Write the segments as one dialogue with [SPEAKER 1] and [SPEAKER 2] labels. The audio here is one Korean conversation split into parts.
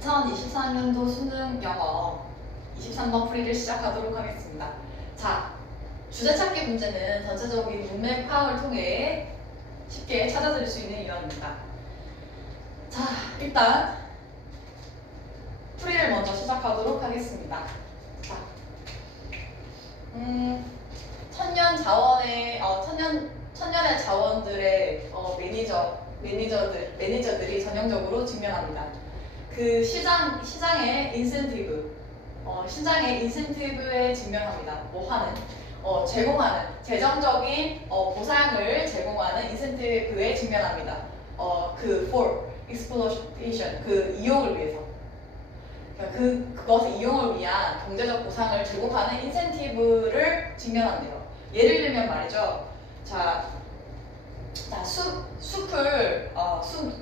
[SPEAKER 1] 2024년도 수능 영어 23번 풀이를 시작하도록 하겠습니다. 자, 주제 찾기 문제는 전체적인 문맥 파악을 통해 쉽게 찾아드릴 수 있는 유형입니다. 자, 일단 풀이를 먼저 시작하도록 하겠습니다. 자, 음, 천년 자원의 어, 천년 천년의 자원들의 어, 매니저 매니저들 매니저들이 전형적으로 증명합니다. 그 시장 시장의 인센티브 어, 시장의 인센티브에 증명합니다. 뭐 하는 어, 제공하는 재정적인 어, 보상을 제공하는 인센티브에 증명합니다. 어, 그 for exploitation 그 이용을 위해서 그러니까 그 그것의 이용을 위한 경제적 보상을 제공하는 인센티브를 증명한대요. 예를 들면 말이죠. 자, 자 숲, 숲을 어, 숲,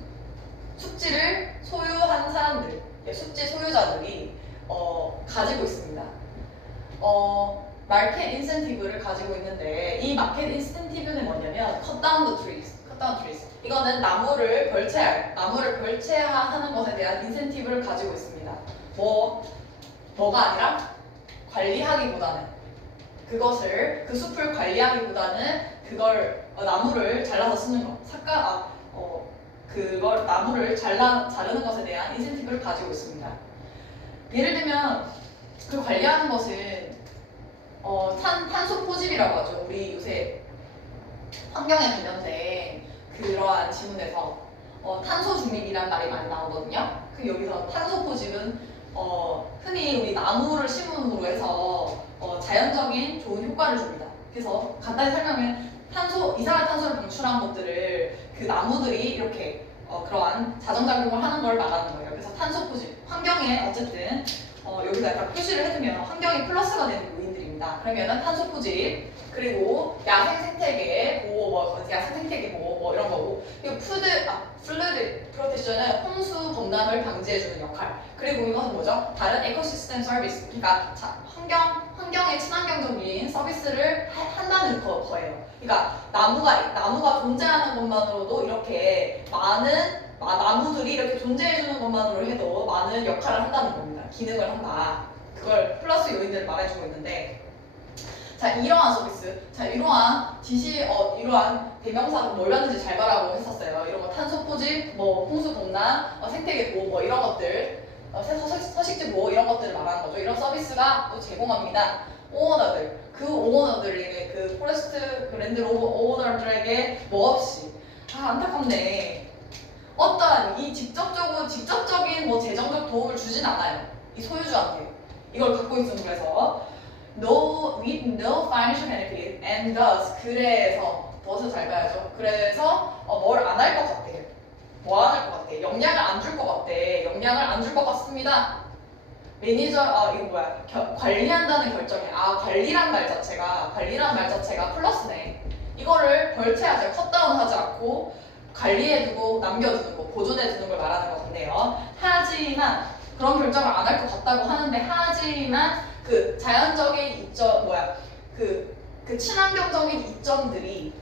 [SPEAKER 1] 숲지를 소유한 사람들, 예, 숲지 소유자들이 어, 가지고 있습니다. 어, 마켓 인센티브를 가지고 있는데 이 마켓 인센티브는 뭐냐면 the trees, cut down trees. 이거는 나무를 벌채할, 나무를 벌채하는 것에 대한 인센티브를 가지고 있습니다. 뭐 뭐가 아니라 관리하기보다는 그것을 그 숲을 관리하기보다는 그걸 어, 나무를 잘라서 쓰는 것, 삭가 아, 어, 그걸 나무를 잘라 자르는 것에 대한 인센티브를 가지고 있습니다. 예를 들면 그 관리하는 것은 어, 탄 탄소 포집이라고 하죠. 우리 요새 환경에 관련된 그러한 지문에서 어, 탄소 중립이란 말이 많이 나오거든요. 그 여기서 탄소 포집은 어, 흔히 우리 나무를 심음으로 해서 어, 자연적인 좋은 효과를 줍니다. 그래서 간단히 설명하면 탄소 이산화탄소를 방출한 것들을 그 나무들이 이렇게 어, 그러한 자정작용을 하는 걸 말하는 거예요. 그래서 탄소 포집 환경에 어쨌든 어, 여기서 약간 표시를 해두면 환경이 플러스가 되는 요인들입니다. 그러면은 탄소 포집 그리고 야생 생태계 보호 뭐 야생 생태계 보호 뭐 이런 거고 그리고 푸드 아 플루드 프로테션은 홍수 범람을 방지해주는 역할 그리고 이것은 뭐죠? 다른 에코시스템 서비스 그러니까 자, 환경 환경에 친환경적인 서비스를 하- 한다는 거, 거예요. 그러니까 나무가 나무가 존재하는 것만으로도 이렇게 많은 마- 나무들이 이렇게 존재해주는 것만으로 해도 많은 역할을 한다는 겁니다. 기능을 한다. 그걸 플러스 요인들을 말해주고 있는데 자 이러한 서비스 자 이러한 지시 어 이러한 대명사가 뭘 받는지 잘 봐라고 했었어요. 이런 거 탄소 포집, 뭐 홍수 공란, 어, 생태계 보호 뭐 이런 것들 어, 서식지 보호 이런 것들을 말하는 거죠. 이런 서비스가 또 제공합니다. 오너들 그 오너들에게 그 포레스트 그랜드 로버 오너들에게 뭐 없이 아 안타깝네. 어떠한 이 직접적으로 직접적인 뭐 재정적 도움을 주진 않아요. 이 소유주한테 이걸 갖고 있으면 그래서 no with no financial benefit and thus 그래서 더서 잘 봐야죠. 그래서 어, 뭘안 할 것 같아. 뭐 안 할 것 같아. 영향을 안 줄 것 같아. 영향을 안 줄 것 같습니다. 매니저 아 이거 뭐야. 겨- 관리한다는 결정에 아 관리란 말 자체가 관리란 말 자체가 플러스네. 이거를 벌채하지 컷다운하지 않고 관리해두고 남겨두는 거 보존해두는 걸 말하는 것 같네요. 하지만 그런 결정을 안 할 것 같다고 하는데 하지만 그 자연적인 이점 뭐야. 그, 그 친환경적인 이점들이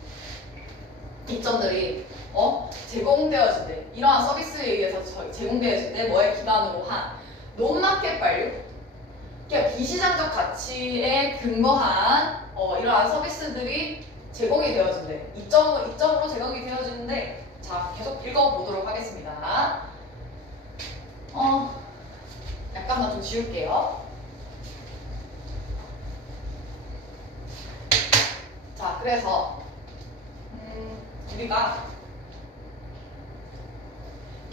[SPEAKER 1] 이점들이 어? 제공되어질 때 이러한 서비스에 의해서 저- 제공되어질 때 뭐에 기반으로 한 논마켓 발류 그러니까 비시장적 가치에 근거한 어, 이러한 서비스들이 제공이 되어진대. 이점으로 이점으로 제공이 되어지는데 자 계속 읽어보도록 하겠습니다. 어 약간만 좀 지울게요. 자, 그래서 음, 우리가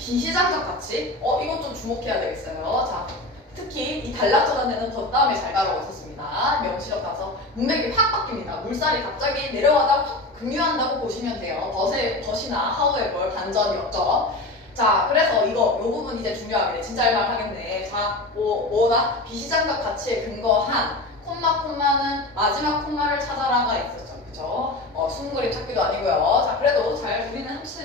[SPEAKER 1] 비시장적 가치, 어 이것 좀 주목해야 되겠어요. 자, 특히 이 단락전환에는 덧다음에 잘 가라고 있었습니다. 명시력 가서 문맥이 확 바뀝니다. 물살이 갑자기 내려가다 확 급류한다고 보시면 돼요. 덫에 덫이나 however 반전 역적. 자, 그래서 이거 요 부분 이제 중요하겠네. 진짜 할 말 하겠네. 자, 뭐 뭐다 비시장적 가치에 근거한 콤마 콤마는 마지막 콤마를 찾아라가 있었죠. 그죠? 어, 숨그림 찾기도 아니고요. 자, 그래도 잘 우리는 있어.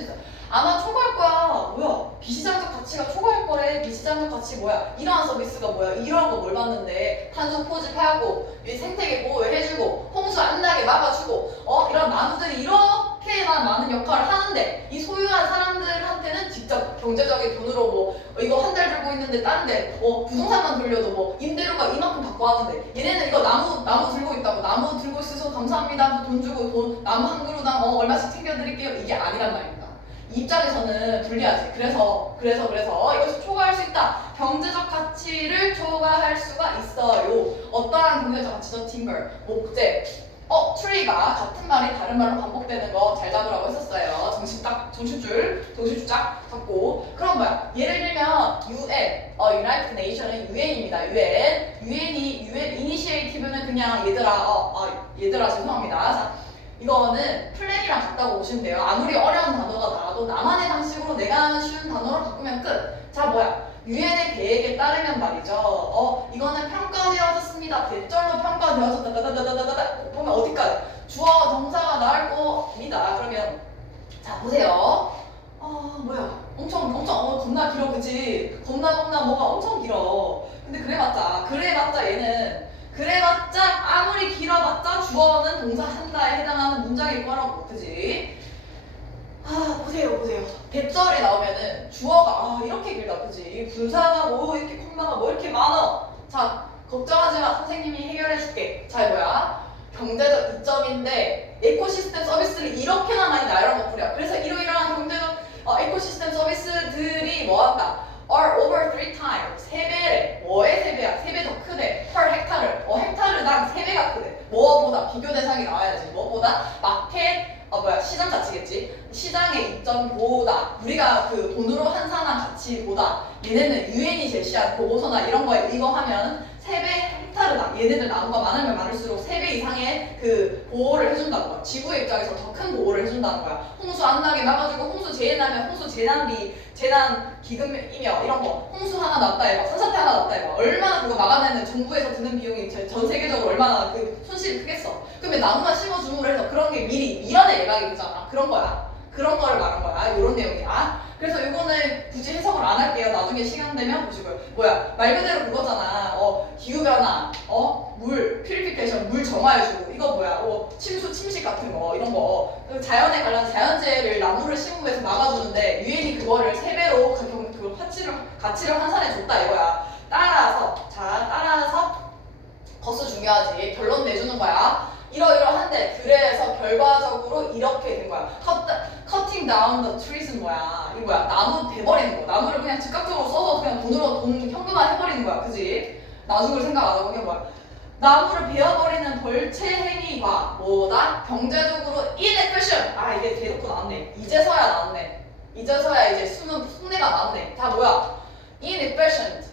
[SPEAKER 1] 아마 초과할 거야. 뭐야? 비시장적 가치가 초과할 거래. 비시장적 가치 뭐야? 이러한 서비스가 뭐야? 이러한 거뭘 받는데? 탄소 포집하고, 이 생태계 보호해주고, 홍수 안 나게 막아주고, 어? 이런 나무들이 이렇게나 많은 역할을 하는데, 이 소유한 사람들한테는 직접 경제적인 돈으로 뭐, 어, 이거 한 달 들고 있는 있는데 다른데 뭐 부동산만 돌려도 뭐 임대료가 이만큼 받고 하는데 얘네는 이거 나무 나무 들고 있다고 나무 들고 있어서 감사합니다 돈 주고 돈 나무 한 그루당 어, 얼마씩 챙겨드릴게요 이게 아니란. 이 입장에서는 불리하지. 그래서 그래서 그래서 이것을 초과할 수 있다. 경제적 가치를 초과할 수가 있어요. 어떠한 경제적 가치죠? timber 목재. 어, 트리가 같은 말이 다른 말로 반복되는 거 잘 잡으라고 했었어요. 정신 딱, 정신줄, 정신줄 쫙 잡고. 그럼 뭐야? 예를 들면 UN, 어, United Nation은 UN입니다. UN, UN이 UN 이니시에이티브는 그냥 얘들아, 어, 어, 얘들아 죄송합니다. 자, 이거는 플랜이랑 같다고 보시면 돼요. 아무리 어려운 단어가 나와도 나만의 방식으로 내가 하는 쉬운 단어로 바꾸면 끝. 자, 뭐야? 유엔의 계획에 따르면 말이죠. 어, 이거는 평가되어졌습니다. 대절로 평가되어졌다. 다다다다다다. 보면 어디까지? 주어 동사가 나올 겁니다. 그러면 자 보세요. 아 뭐야? 엄청 엄청 어, 겁나 길어 그지? 겁나 겁나 뭐가 엄청 길어. 근데 그래봤자 그래봤자 얘는 그래봤자 아무리 길어봤자 주어는 동사 한다에 해당하는 문장일 거라고 그지? 아 보세요 보세요. 대절이 나오면은 주어가 아 이렇게 길다 그지? 분사가 뭐 이렇게 콤마가 뭐 이렇게 많어. 자 걱정하지 마. 선생님이 해결해 줄게. 자 이거야? 경제적 이점인데 에코시스템 서비스를 이렇게나 많이 나열한 것뿐이야. 그래서 이러이러한 경제적 어, 에코시스템 서비스들이 뭐한다? Are over three times. 세 배래. 뭐의 세 배야? 세배더 크대 per 헥타르 어 헥타르당 세 배가 크대 뭐보다 비교 대상이 나와야지 뭐 보다 마켓 어 뭐야 시장 가치겠지? 시장의 이점보다 우리가 그 돈으로 환산한 가치보다 얘네는 유엔이 제시한 보고서나 이런 거에 이거 하면 세배 헥타르당 얘네들 나무가 많으면 많을수록 세배 이상의 그 보호를 해준다는 거야. 지구의 입장에서 더 큰 보호를 해준다는 거야. 홍수 안 나게 막아주고 홍수 재해나면 홍수 재난비 재난 기금이며 이런 거. 홍수 하나 났다 해봐. 산사태 하나 났다 해봐. 얼마나 그거 막아내는 정부에서 드는 비용이 전- 전 세계적으로 얼마나 그 손실이 크겠어. 그러면 나무만 심어줌으로 해서 그런 게 미리 미연에 예방이 되잖아. 그런 거야 그런 거를 말한 거야. 이런 내용이야. 그래서 이거는 굳이 해석을 안 할게요. 나중에 시간 되면 보시고요. 뭐야? 말 그대로 그거잖아. 어 기후 변화 어물 퓨리피케이션 물 정화해주고. 이거 뭐야? 어 침수 침식 같은 거 이런 거. 그 자연에 관련 자연재해를 나무를 심으면서 막아주는데 유엔이 그거를 세 배로 그, 경- 그 가치를 가치를 환산해 줬다 이거야. 따라서 자 따라서 거수 중요하지. 결론 내주는 거야. 이러이러한데 그래서 결과적으로 이렇게 된 거야 cutting down the trees는 뭐야. 이 뭐야? 나무 대버리는 거. 나무를 그냥 즉각적으로 써서 그냥 돈으로 돈 현금화 해버리는 거야. 그지? 나중을 생각 안 하고 그냥 뭐야? 나무를 베어버리는 벌채 행위가 뭐다? 경제적으로 inefficient. 아 이게 대놓고 나왔네. 이제서야 나왔네. 이제서야 이제 숨은 속내가 나왔네. 다 뭐야? inefficient.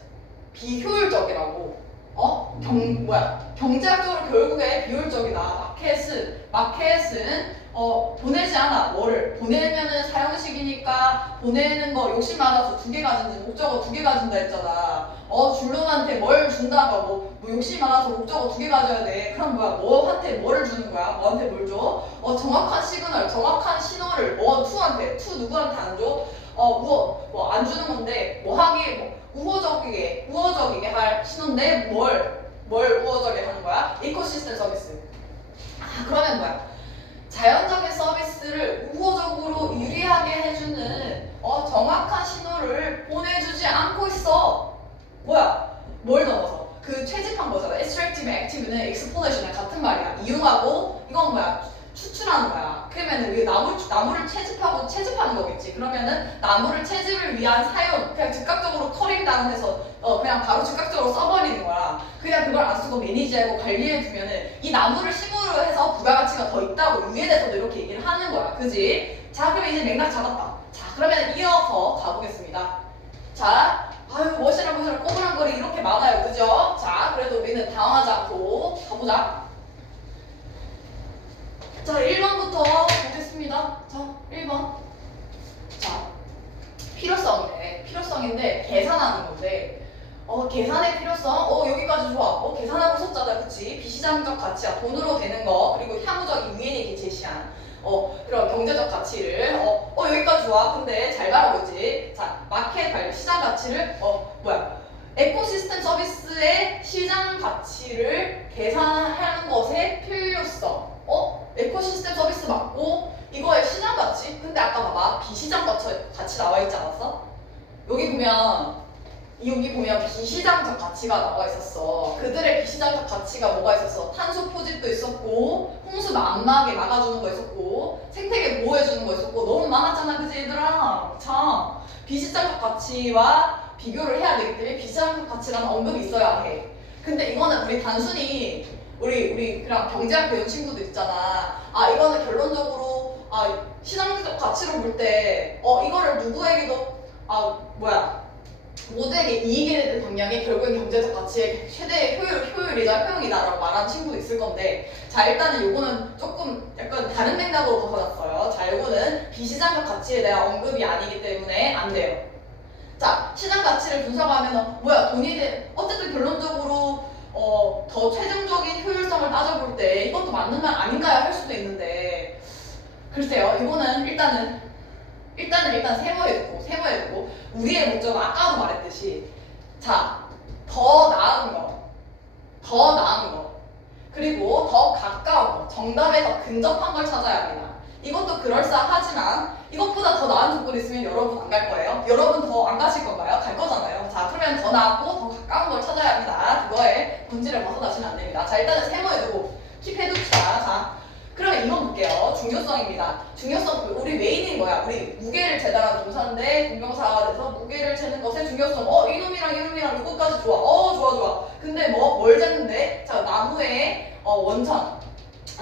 [SPEAKER 1] 비효율적이라고 어? 경 뭐야? 경제학적으로 결국에 비효율적이다 마켓은 마켓은 어 보내지 않아. 뭐를? 보내면은 사형식이니까 보내는 거 욕심 많아서 두 개 가진지 목적어 두 개 가진다 했잖아. 어 줄놈한테 뭘 준다가 뭐, 뭐 욕심 많아서 목적어 두 개 가져야 돼. 그럼 뭐야? 뭐한테 뭐를 주는 거야? 뭐한테 뭘 줘? 어 정확한 시그널 정확한 신호를 뭐 투한테? 투 누구한테 안 줘? 어 우어 뭐안 주는 건데 뭐 하기 뭐 우호적이게 우호적이게 할 신호인데 뭘 뭘 우호적이게 하는 거야? 이코시스템 서비스. 아 그러면 뭐야? 자연적인 서비스를 우호적으로 유리하게 해주는 어 정확한 신호를 보내주지 않고 있어. 뭐야? 뭘 넣어서? 그 채집한 거잖아. extractive, active는 exploitation 같은 말이야. 이용하고 이건 뭐야? 추출하는 거야. 그러면은 왜 나무 나무를 채집하고 채집하는 거겠지. 그러면은 나무를 채집을 위한 사용 그냥 커링 다운해서 어 그냥 바로 즉각적으로 써버리는 거야. 그냥 그걸 안 쓰고 매니지하고 관리해 두면은 이 나무를 심으로 해서 부가가치가 더 있다고 위에 대해서도 이렇게 얘기를 하는 거야. 그지? 자 그러면 이제 맥락 잡았다. 자 그러면 이어서 가보겠습니다. 자 아유 멋이랑 멋이랑 꼬부랑 거리 이렇게 많아요. 그죠? 자 그래도 우리는 당황하지 않고 가보자. 자 1번부터 보겠습니다. 자 1번. 자 필요성이래. 필요성인데 계산하는 건데. 어 계산의 필요성? 어 여기까지 좋아. 어 계산하고 있었잖아 그치? 비시장적 가치야. 돈으로 되는 거. 그리고 향후적인 유엔이 제시한 어 그런 경제적 가치를. 어, 어 여기까지 좋아. 근데 잘 있지. 자 마켓 밸류 시장 가치를 어 뭐야? 에코시스템 서비스의 시장 가치를 계산하는 것의 필요성. 어? 에코시스템 서비스 맞고 이거의 시장 가치? 근데 아까 봐봐. 비시장 가치, 가치 나와 있지 않았어 여기 보면 여기 보면 비시장적 가치가 나와 있었어. 그들의 비시장적 가치가 뭐가 있었어? 탄소 포집도 있었고, 홍수 만막에 막아주는 거 있었고, 생태계 보호해주는 거 있었고, 너무 많았잖아, 그지 얘들아? 자, 비시장적 가치와 비교를 해야 되기 때문에 비시장적 가치라는 언급이 있어야 해. 근데 이거는 우리 단순히 우리 우리 그냥 경제학 배운 친구들 있잖아. 아 이거는 결론적으로 아 시장적 가치로 볼 때 어 이거를 누구에게도 아 뭐야. 모두에게 이익이 되는 방향이 결국엔 경제적 가치의 최대의 효율, 효율이자 효용이다라고 말하는 친구도 있을 건데 자 일단은 요거는 조금 약간 다른 맥락으로 벗어났어요. 자 요거는 비시장적 가치에 대한 언급이 아니기 때문에 안 돼요. 자 시장 가치를 분석하면 어, 뭐야 돈이 돼 어쨌든 결론적으로 어, 더 최종적인 효율성을 따져볼 때 이것도 맞는 말 아닌가요? 할 수도 있는데. 글쎄요 이거는 일단은 일단은 일단 세모해두고 세모해두고. 우리의 목적은 아까도 말했듯이 자 더 나은 거 더 나은 거. 그리고 더 가까운 거. 정답에 더 근접한 걸 찾아야 합니다. 이것도 그럴싸하지만 이것보다 더 나은 조건이 있으면 여러분 안 갈 거예요. 여러분 더 안 가실 건가요? 갈 거잖아요. 자 그러면 더 나았고 더 가까운 걸 찾아야 합니다. 그거에 본질을 벗어나시면 안 됩니다. 자 일단은 세모해두고 킵해둡시다. 자 그러면 이번 볼게요. 중요성입니다. 중요성, 우리 메인인 거야. 우리 무게를 재달한 동사인데 동명사가 돼서 무게를 재는 것의 중요성. 어, 이놈이랑 이놈이랑 이것까지 좋아. 어, 좋아, 좋아. 근데 뭐, 뭘 재는데? 자, 나무의 어, 원천.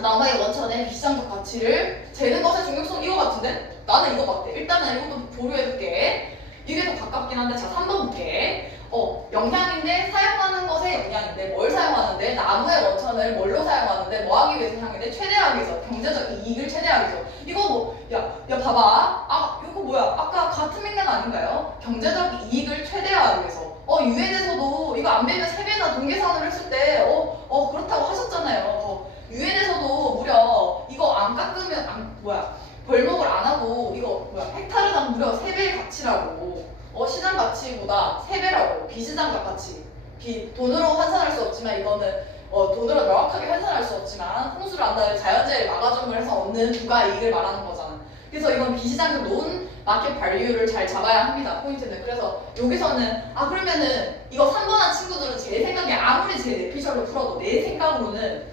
[SPEAKER 1] 나무의 원천의 비상적 가치를 재는 것의 중요성 이거 같은데? 나는 이거 같아. 일단은 이것도 보류해둘게. 이게 더 가깝긴 한데, 자, 3번 볼게. 어, 영향인데 사용하는 것의 영향인데 뭘 사용하는데? 나무의 원천을 뭘로 사용하는데? 뭐 하기 위해서 사용하는데? 최대하기 위해서 경제적 이익을 최대하기 위해서. 이거 뭐 야 야 봐봐. 아 이거 뭐야? 아까 같은 맥락 아닌가요? 경제적 이익을 최대화하기 위해서. 어 유엔에서도 이거 안 배면 세 배나 동계산으로 했을 때어어 어, 그렇다고 하셨잖아요. 어, 유엔에서도 무려 이거 안 깎으면 안 뭐야? 벌목을 안 하고 이거 뭐야? 헥타르당 무려 세 배의 가치라고 어, 시장 가치보다 3배라고. 비시장적 가치. 비, 돈으로 환산할 수 없지만 이거는 어, 돈으로 명확하게 환산할 수 없지만 홍수를 한 다음에 자연재해를 막아줌을 해서 얻는 부가 이익을 말하는 거잖아. 그래서 이건 비시장적 논 마켓 발류를 잘 잡아야 합니다. 포인트는. 그래서 여기서는 아 그러면은 이거 3번 한 친구들은 제 생각에 아무리 제 내피셜로 풀어도 내 생각으로는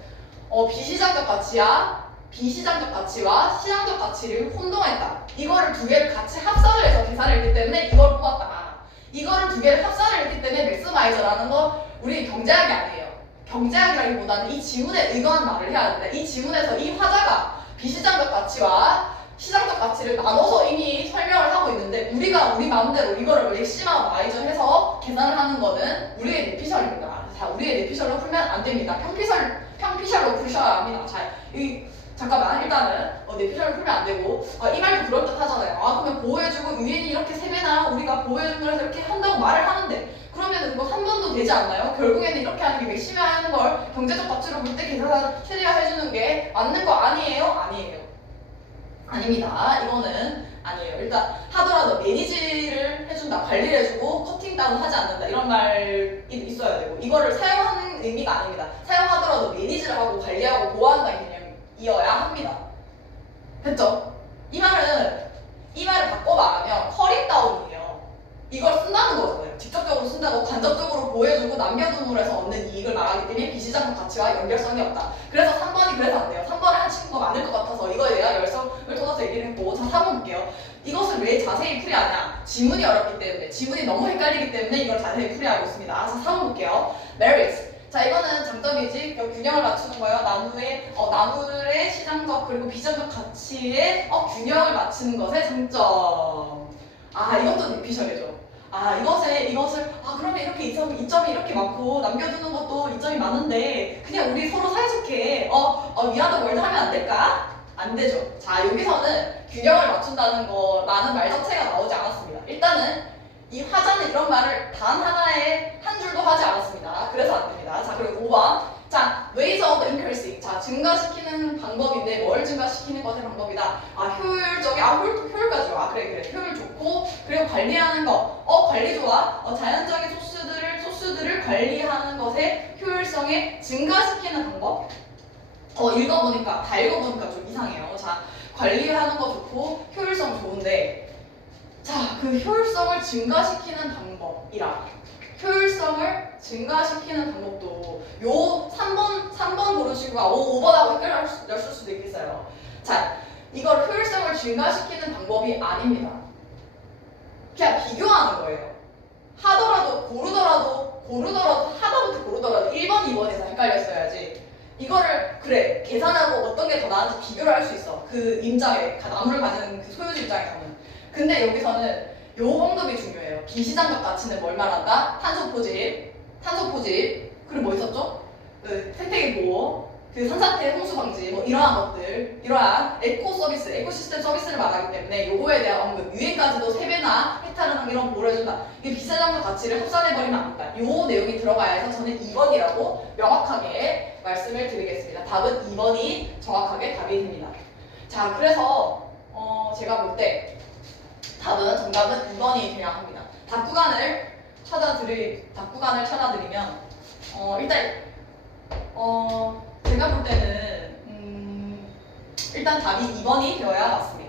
[SPEAKER 1] 어, 비시장적 가치야 비시장적 가치와 시장적 가치를 혼동했다. 이거를 두 개를 같이 합산을 해서 계산을 했기 때문에 이걸 뽑았다. 이거를 두 개를 합산을 했기 때문에 맥스마이저라는 거 우리 경제학이 아니에요. 경제학이라기보다는 이 지문에 의거한 말을 해야 된다. 이 지문에서 이 화자가 비시장적 가치와 시장적 가치를 나눠서 이미 설명을 하고 있는데 우리가 우리 마음대로 이거를 맥시마 마이저 해서 계산을 하는 거는 우리의 내피셜입니다. 자, 우리의 내피셜로 풀면 안 됩니다. 평피셜, 평피셜로 푸셔야 합니다. 자, 이 잠깐만 일단은 어, 내피셜을 풀면 안 되고 아, 이 말도 그럴듯하잖아요. 아 그러면 보호해주고 유엔이 이렇게 세 배나 우리가 보호해준 거라서 이렇게 한다고 말을 하는데 그러면 이거 3번도 되지 않나요? 결국에는 이렇게 하는 게 맥심화 하는 걸 경제적 가치로 볼 때 계산을 최대화 해주는 게 맞는 거 아니에요? 아니에요. 아닙니다. 이거는 아니에요. 일단 하더라도 매니지를 해준다, 관리를 해주고 커팅 다운 하지 않는다 이런 말이 있어야 되고 이거를 사용하는 의미가 아닙니다. 사용하더라도 매니지를 하고 관리하고 보호한다는 개념 이어야 합니다. 됐죠? 이 말은 이 말을 바꿔 말하면 커링 다운이에요. 이걸 쓴다는 거잖아요. 직접적으로 쓴다고 간접적으로 보여주고 남겨둠으로 해서 얻는 이익을 말하기 때문에 비시장적 가치와 연결성이 없다. 그래서 3번이 그래서 안 돼요. 3번을 한 친구가 많을 것 같아서 이거에 대한 열성을 쏟아서 얘기를 했고 자 3번 볼게요. 이것을 왜 자세히 풀이하냐? 지문이 어렵기 때문에 지문이 너무 헷갈리기 때문에 이걸 자세히 풀이하고 있습니다. 자 3번 볼게요. merits 자 이거는 장점이지 그 균형을 맞추는 거예요. 나무의 어, 나무의 시장적 그리고 비장적 가치의 어, 균형을 맞추는 것의 장점. 아 이것도 리피셜이죠. 아 이것에 이것을 아 그러면 이렇게 이점 이점이 이렇게 많고 남겨두는 것도 이점이 많은데 그냥 우리 서로 사이좋게 어, 어 위아더 월드 하면 안 될까? 안 되죠. 자 여기서는 균형을 맞춘다는 거라는 말 자체가 나오지 않았습니다. 일단은 이 화자는 이런 말을 단 하나의 한 줄도 하지 않았습니다. 그래서 안 됩니다. 자 그리고 5번. 자 ways of increasing. 자 증가시키는 방법인데 뭘 증가시키는 것의 방법이다. 아 효율적인 아 효율 효율까지 아 그래 그래. 효율 좋고 그리고 관리하는 거. 어 관리 좋아? 어, 자연적인 소스들을 소스들을 관리하는 것의 효율성에 증가시키는 방법? 어 읽어보니까 다 읽어보니까 좀 이상해요. 자 관리하는 거 좋고 효율성 좋은데. 자 그 효율성을 증가시키는 방법이라 효율성을 증가시키는 방법도 요 3번 3번 고르시고 아 5, 5번하고 헷갈렸을 수도 있겠어요. 자, 이걸 효율성을 증가시키는 방법이 아닙니다. 그냥 비교하는 거예요. 하더라도 고르더라도 고르더라도 하다부터 고르더라도 1번, 2번에서 헷갈렸어야지. 이거를 그래 계산하고 어떤 게 더 나은지 비교를 할 수 있어. 그 임장에 가- 나무를 가진 그 소유주 입장에서는. 근데 여기서는 요 방법이 중요해 요. 비시장적 가치는 뭘 말한다? 탄소 포집, 탄소 포집, 그리고 뭐 있었죠? 그 생태계 보호, 그 산사태 홍수 방지, 뭐 이러한 것들, 이러한 에코 서비스, 에코시스템 서비스를 말하기 때문에 요거에 대한 언급, 유엔까지도 3배나 헥타르당 이런 보호를 해준다. 이게 비시장적 가치를 합산해버리면 안 된다. 요 내용이 들어가야 해서 저는 2번이라고 명확하게 말씀을 드리겠습니다. 답은 2번이 정확하게 답이 됩니다. 자, 그래서 어, 제가 볼 때 답은 정답은 2번이 돼야 합니다. 답 구간을 찾아드리 답 구간을 찾아드리면 어, 일단 어, 제가 볼 때는 음, 일단 답이 2번이 되어야 맞습니다.